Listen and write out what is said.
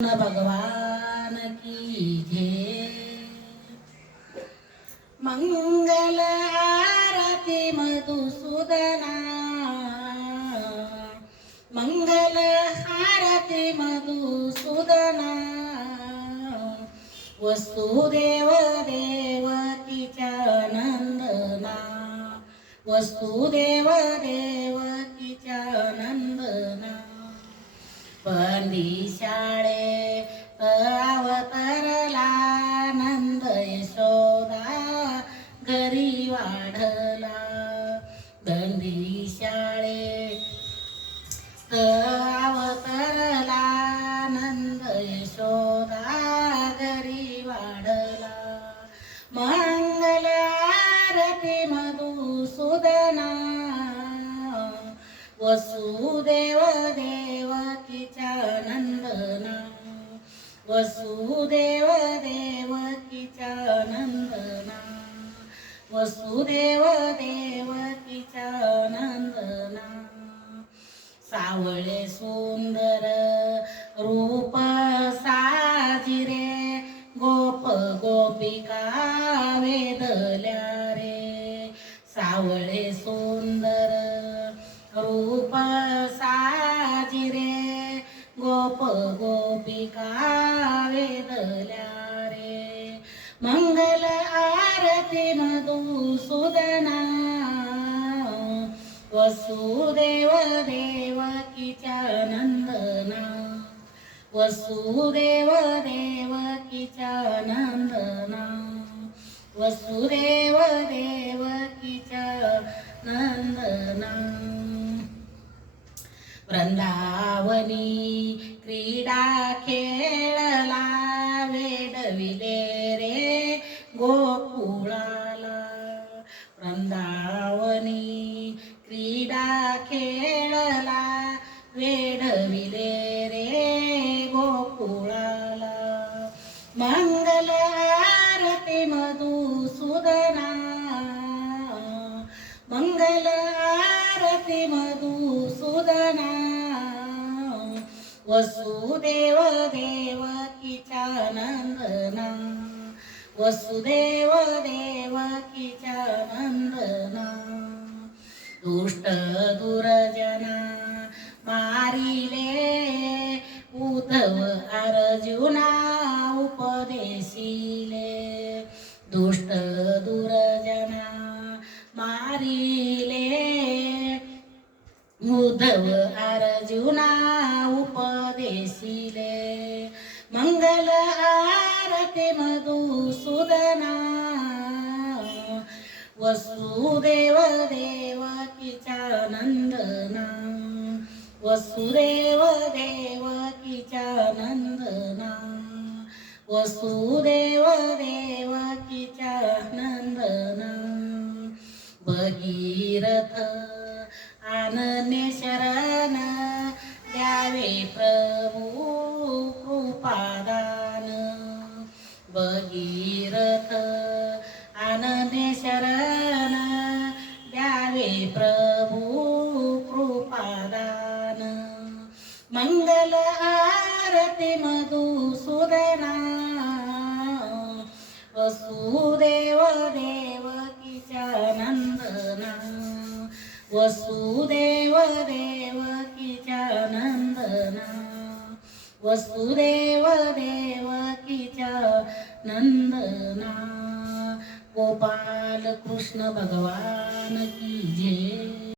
भगवान की जय। मंगल आरती मधुसूदना, मंगल आरती मधुसूदना। वसुदेव देवकीच्या नंदना, वसुदेव देवकीच्या नंदना। पंदी शाळेत अवतरला नंद यशोदा घरी वाढला। पंदी शाळेत अवतरला नंद यशोदा घरी वाढला। मंगल आरती मधुसूदना, वसुदेव देवकीच्या नंदना, वसुदेव देवकीच्या नंदना, वसुदेव देवकीच्या नंदना। सावळे सुंदर रूप साजिरे, गोप गोपिका वेदल्या रे। सावळे सुंदर रूप साजिरे, गोप गोपिका वेदल्या रे। मंगल आरती मधुसूदना, वसुदेव देवकीच्या नंदना, वसुदेव देवकीच्या नंदना, वसुदेव देवकीच्या नंदना। वृंदावनी क्रीडा खेळला, वेडविले रे गोकुळाला। वृंदावनी क्रीडा खेळला, वेडविले रे गोकुळाला। मंगल आरती मधुसूदना, मंगल आरती मधुसूदना। वसुदेव देवकीच्या नंदना, वसुदेव देवकीच्या नंदना। दुष्ट दुर्जना मारिले, उद्धव अर्जुना उपदेशिले। दुष्ट दुर्जना मारिले, उद्धव अर्जुना उपदेशिले। मंगल आरती मधुसूदना, वसुदेव देवकीच्या नंदना, वसुदेव देवकीच्या नंदना, वसुदेव देवकीच्या नंदना। भगीरथ अनन्य शरण, द्यावे प्रभू कृपादान। भगीरथ अनन्य शरण, द्यावे प्रभू कृपादान। मंगल आरती मधुसूदना, वसुदेव देवकीच्या नंदना, वसुदेव देवकीच्या नंदना, वसुदेव देवकीच्या नंदना। गोपाल कृष्ण भगवान की जय।